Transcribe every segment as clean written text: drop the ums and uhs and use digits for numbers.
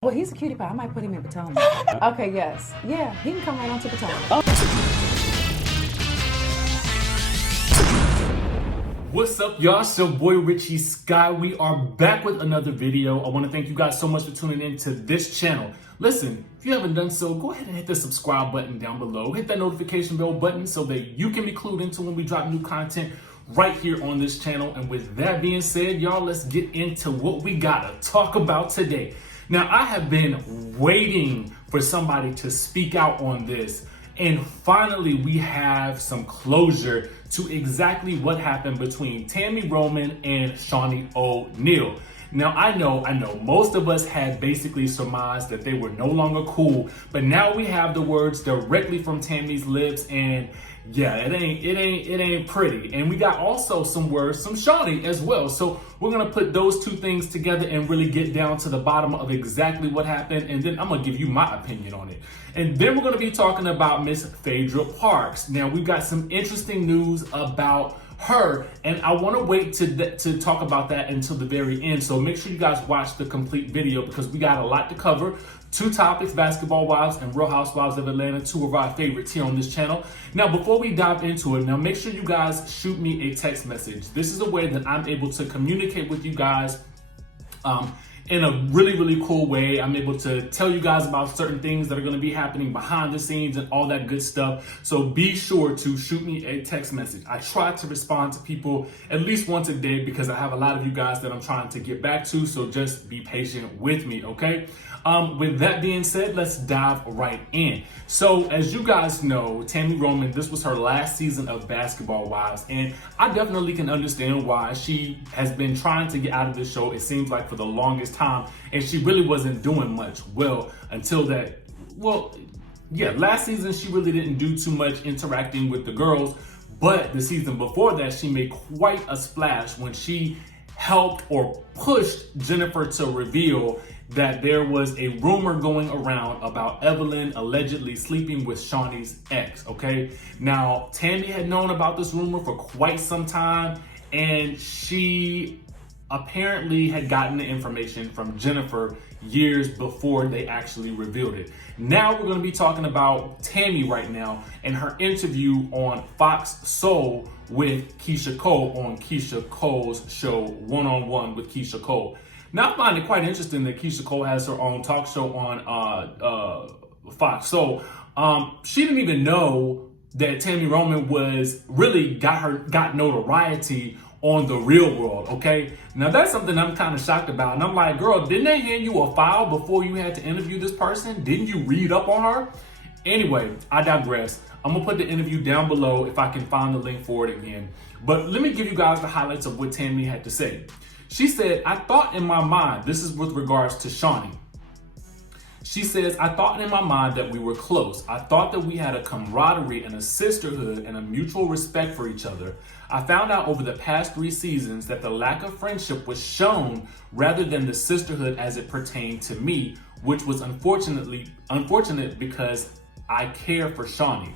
Well, he's a cutie pie. I might put him in Potomac. Okay, yes. Yeah, he can come right on to Potomac. What's up, y'all? It's your boy Richie Sky. We are back with another video. I want to thank you guys so much for tuning in to this channel. Listen, if you haven't done so, go ahead and hit the subscribe button down below. Hit that notification bell button so that you can be clued into when we drop new content right here on this channel. And with that being said, y'all, let's get into what we gotta talk about today. Now, I have been waiting for somebody to speak out on this, and finally we have some closure to exactly what happened between Tami Roman and Shaunie O'Neal. Now, I know most of us had basically surmised that they were no longer cool, but now we have the words directly from Tami's lips, and yeah, it ain't pretty. And we got also some words from Shaunie as well. So we're gonna put those two things together and really get down to the bottom of exactly what happened, and then I'm gonna give you my opinion on it. And then we're gonna be talking about Miss Phaedra Parks. Now, we've got some interesting news about her, and I want to wait to talk about that until the very end. So make sure you guys watch the complete video because we got a lot to cover. Two topics: Basketball Wives and Real Housewives of Atlanta, two of our favorites here on this channel. Now, before we dive into it, now make sure you guys shoot me a text message. This is a way that I'm able to communicate with you guys in a really cool way. I'm able to tell you guys about certain things that are going to be happening behind the scenes and all that good stuff. So be sure to shoot me a text message. I try to respond to people at least once a day because I have a lot of you guys that I'm trying to get back to. So just be patient with me, okay? With that being said, let's dive right in. So as you guys know, Tami Roman, this was her last season of Basketball Wives, and I definitely can understand why. She has been trying to get out of the show, it seems like, for the longest time, and she really wasn't doing much. Well, until that, last season she really didn't do too much interacting with the girls, but the season before that she made quite a splash when she helped or pushed Jennifer to reveal that there was a rumor going around about Evelyn allegedly sleeping with Shaunie's ex, okay? Now, Tami had known about this rumor for quite some time, and she apparently had gotten the information from Jennifer years before they actually revealed it. Now we're gonna be talking about Tami right now and her interview on Fox Soul with Keisha Cole on Keisha Cole's show, One on One with Keisha Cole. Now, I find it quite interesting that Keisha Cole has her own talk show on Fox. So she didn't even know that Tami Roman was really got notoriety on the Real World, okay? Now, that's something I'm kind of shocked about. And I'm like, girl, didn't they hand you a file before you had to interview this person? Didn't you read up on her? Anyway, I digress. I'm gonna put the interview down below if I can find the link for it again. But let me give you guys the highlights of what Tami had to say. She said, I thought in my mind, this is with regards to Shaunie. She says, I thought in my mind that we were close. I thought that we had a camaraderie and a sisterhood and a mutual respect for each other. I found out over the past 3 seasons that the lack of friendship was shown rather than the sisterhood as it pertained to me, which was unfortunate because I care for Shaunie.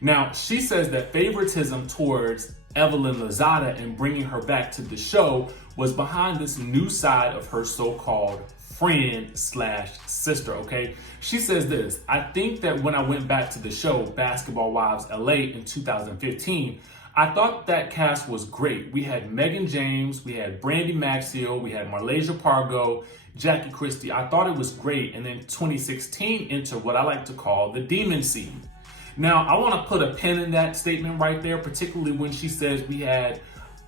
Now, she says that favoritism towards Evelyn Lozada and bringing her back to the show was behind this new side of her so-called friend/sister, okay? She says this, I think that when I went back to the show, Basketball Wives LA in 2015, I thought that cast was great. We had Megan James, we had Brandy Maxiel, we had Marlasia Pargo, Jackie Christie. I thought it was great. And then 2016 entered what I like to call the demon seed. Now, I want to put a pin in that statement right there, particularly when she says we had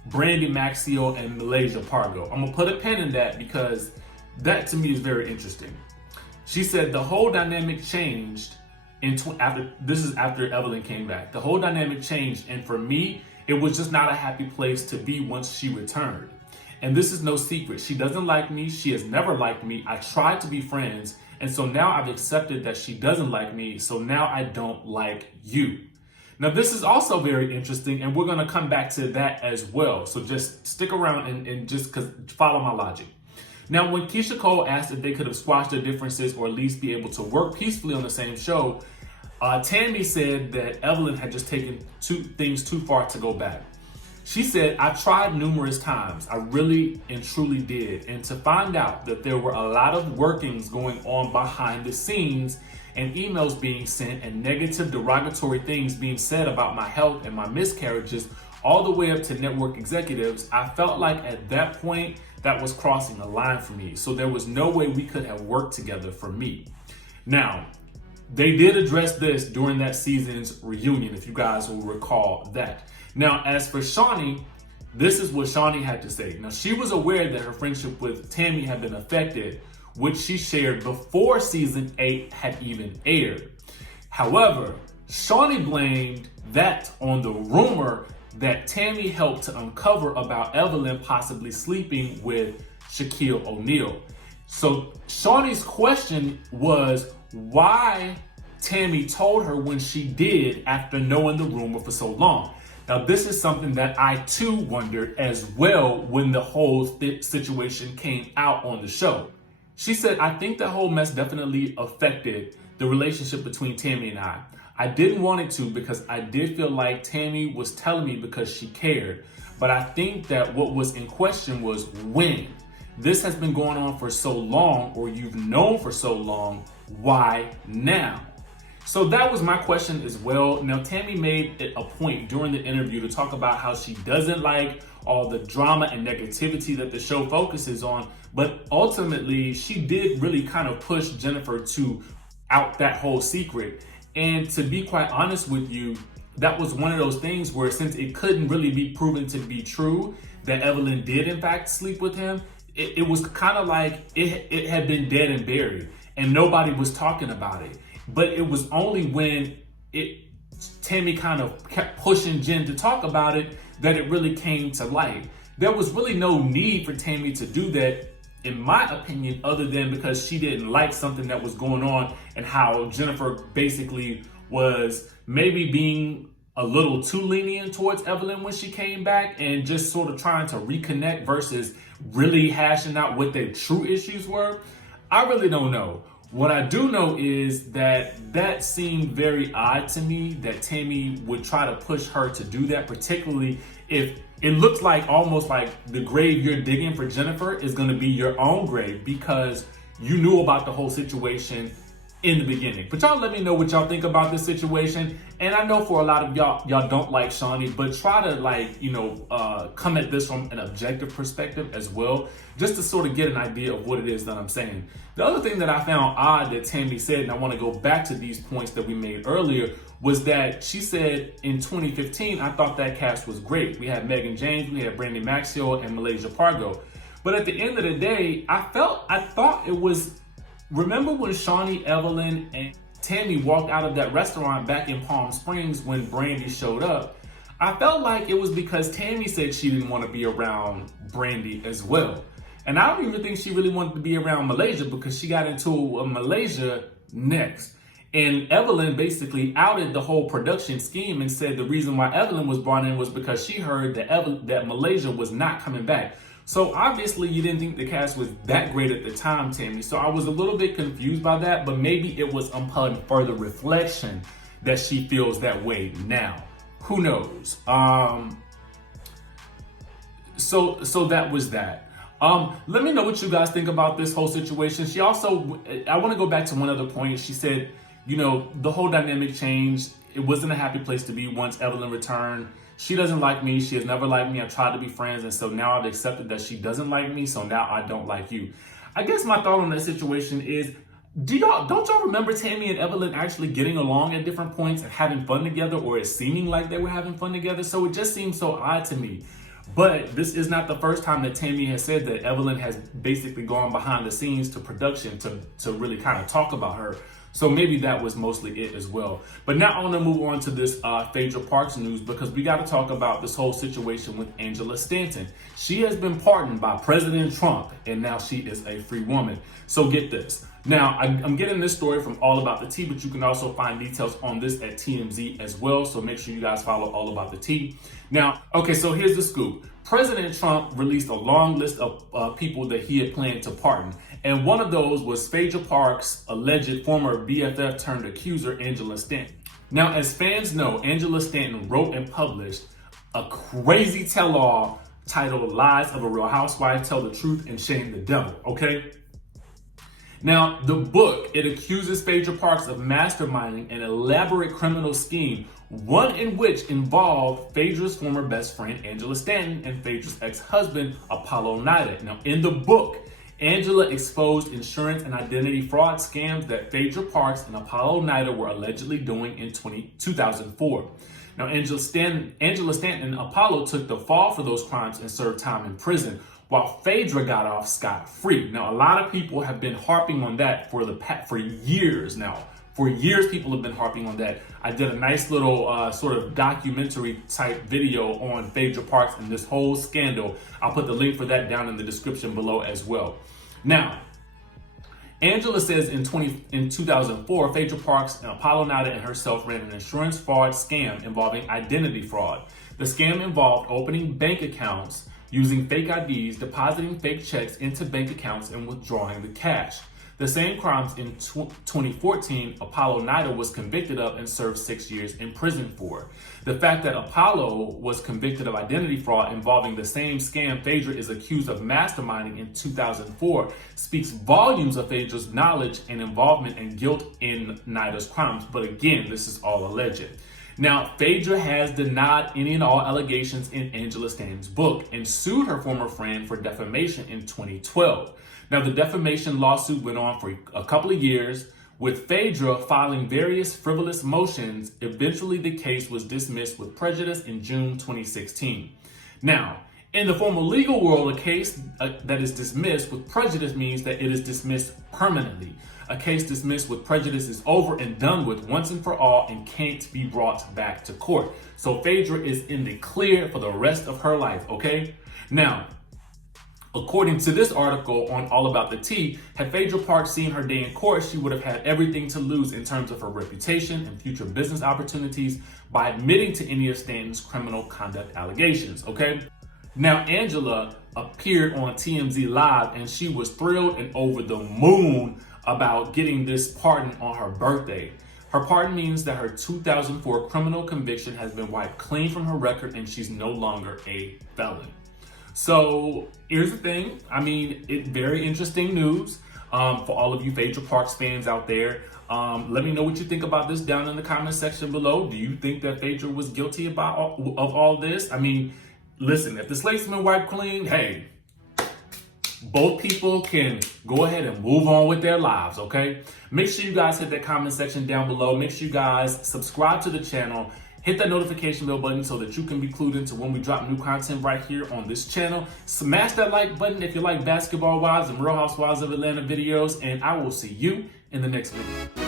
Brandy Maxiel and Marlasia Pargo. I'm going to put a pin in that because that to me is very interesting. She said the whole dynamic changed after Evelyn came back. The whole dynamic changed, and for me, it was just not a happy place to be once she returned. And this is no secret. She doesn't like me. She has never liked me. I tried to be friends. And so now I've accepted that she doesn't like me. So now I don't like you. Now, this is also very interesting, and we're going to come back to that as well. So just stick around and just follow my logic. Now, when Keisha Cole asked if they could have squashed their differences or at least be able to work peacefully on the same show, Tami said that Evelyn had just taken things too far to go back. She said, I tried numerous times. I really and truly did. And to find out that there were a lot of workings going on behind the scenes and emails being sent and negative derogatory things being said about my health and my miscarriages all the way up to network executives, I felt like at that point that was crossing a line for me. So there was no way we could have worked together for me. Now, they did address this during that season's reunion, if you guys will recall that. Now, as for Shaunie, this is what Shaunie had to say. Now, she was aware that her friendship with Tami had been affected, which she shared before season 8 had even aired. However, Shaunie blamed that on the rumor that Tami helped to uncover about Evelyn possibly sleeping with Shaunie O'Neal. So Shaunie's question was why Tami told her when she did after knowing the rumor for so long. Now, this is something that I too wondered as well when the whole situation came out on the show. She said, I think the whole mess definitely affected the relationship between Tami and I. I didn't want it to because I did feel like Tami was telling me because she cared. But I think that what was in question was when. This has been going on for so long, or you've known for so long, why now? So that was my question as well. Now, Tami made it a point during the interview to talk about how she doesn't like all the drama and negativity that the show focuses on, but ultimately she did really kind of push Jennifer to out that whole secret. And to be quite honest with you, that was one of those things where since it couldn't really be proven to be true that Evelyn did in fact sleep with him, it was kind of like it had been dead and buried and nobody was talking about it. But it was only when Tami kind of kept pushing Jen to talk about it that it really came to light. There was really no need for Tami to do that, in my opinion, other than because she didn't like something that was going on and how Jennifer basically was maybe being a little too lenient towards Evelyn when she came back and just sort of trying to reconnect versus really hashing out what their true issues were. I really don't know. What I do know is that seemed very odd to me that Tami would try to push her to do that, particularly if it looks like almost like the grave you're digging for Jennifer is going to be your own grave because you knew about the whole situation in the beginning. But y'all let me know what y'all think about this situation. And I know for a lot of y'all don't like Shaunie, but try to come at this from an objective perspective as well, just to sort of get an idea of what it is that I'm saying. The other thing that I found odd that Tami said, and I want to go back to these points that we made earlier, was that she said in 2015, I thought that cast was great. We had Megan James, we had Brandy Maxwell, and Malaysia Pargo. But at the end of the day, I thought it was, remember when Shaunie, Evelyn, and Tami walked out of that restaurant back in Palm Springs when Brandy showed up? I felt like it was because Tami said she didn't want to be around Brandy as well. And I don't even think she really wanted to be around Malaysia because she got into Malaysia next. And Evelyn basically outed the whole production scheme and said the reason why Evelyn was brought in was because she heard that Malaysia was not coming back. So obviously you didn't think the cast was that great at the time, Tami. So I was a little bit confused by that, but maybe it was upon further reflection that she feels that way now. Who knows? So that was that. Let me know what you guys think about this whole situation. She also, I want to go back to one other point. She said, the whole dynamic changed. It wasn't a happy place to be once Evelyn returned. She doesn't like me. She has never liked me. I've tried to be friends. And so now I've accepted that she doesn't like me. So now I don't like you. I guess my thought on that situation is, don't y'all remember Tami and Evelyn actually getting along at different points and having fun together, or it seeming like they were having fun together? So it just seems so odd to me. But this is not the first time that Tami has said that Evelyn has basically gone behind the scenes to production to really kind of talk about her. So maybe that was mostly it as well. But now I want to move on to this Phaedra Parks news, because we got to talk about this whole situation with Angela Stanton. She has been pardoned by President Trump, and now she is a free woman. So get this. Now, I'm getting this story from All About the Tea, but you can also find details on this at TMZ as well. So make sure you guys follow All About the Tea. Now, okay, so here's the scoop. President Trump released a long list of people that he had planned to pardon. And one of those was Phaedra Parks' alleged former BFF turned accuser, Angela Stanton. Now, as fans know, Angela Stanton wrote and published a crazy tell-all titled Lies of a Real Housewife, Tell the Truth and Shame the Devil, okay? Now, the book, it accuses Phaedra Parks of masterminding an elaborate criminal scheme, one in which involved Phaedra's former best friend, Angela Stanton, and Phaedra's ex-husband, Apollo Nida. Now, in the book, Angela exposed insurance and identity fraud scams that Phaedra Parks and Apollo Nida were allegedly doing in 2004. Now, Angela Stanton and Apollo took the fall for those crimes and served time in prison, while Phaedra got off scot-free. Now, a lot of people have been harping on that for years now. For years, people have been harping on that. I did a nice little sort of documentary type video on Phaedra Parks and this whole scandal. I'll put the link for that down in the description below as well. Now, Angela says in 2004, Phaedra Parks and Apollo Nida and herself ran an insurance fraud scam involving identity fraud. The scam involved opening bank accounts using fake IDs, depositing fake checks into bank accounts, and withdrawing the cash. The same crimes in 2014, Apollo Nida was convicted of and served 6 years in prison for. The fact that Apollo was convicted of identity fraud involving the same scam Phaedra is accused of masterminding in 2004 speaks volumes of Phaedra's knowledge and involvement and guilt in Nida's crimes. But again, this is all alleged. Now, Phaedra has denied any and all allegations in Angela Stanton's book and sued her former friend for defamation in 2012. Now, the defamation lawsuit went on for a couple of years, with Phaedra filing various frivolous motions. Eventually, the case was dismissed with prejudice in June 2016. Now, in the formal legal world, a case that is dismissed with prejudice means that it is dismissed permanently. A case dismissed with prejudice is over and done with once and for all and can't be brought back to court. So Phaedra is in the clear for the rest of her life, okay? Now, according to this article on All About the Tea, had Phaedra Parks seen her day in court, she would have had everything to lose in terms of her reputation and future business opportunities by admitting to any of Stanton's criminal conduct allegations, okay? Now, Angela appeared on TMZ Live and she was thrilled and over the moon about getting this pardon on her birthday. Her pardon means that her 2004 criminal conviction has been wiped clean from her record and she's no longer a felon. So here's the thing. I mean, very interesting news for all of you Phaedra Parks fans out there. Let me know what you think about this down in the comment section below. Do you think that Phaedra was guilty of all this? I mean, listen, if the slate's been wiped clean, hey, both people can go ahead and move on with their lives, okay? Make sure you guys hit that comment section down below. Make sure you guys subscribe to the channel. Hit that notification bell button so that you can be clued into when we drop new content right here on this channel. Smash that like button if you like Basketball Wives and Real Housewives of Atlanta videos, and I will see you in the next video.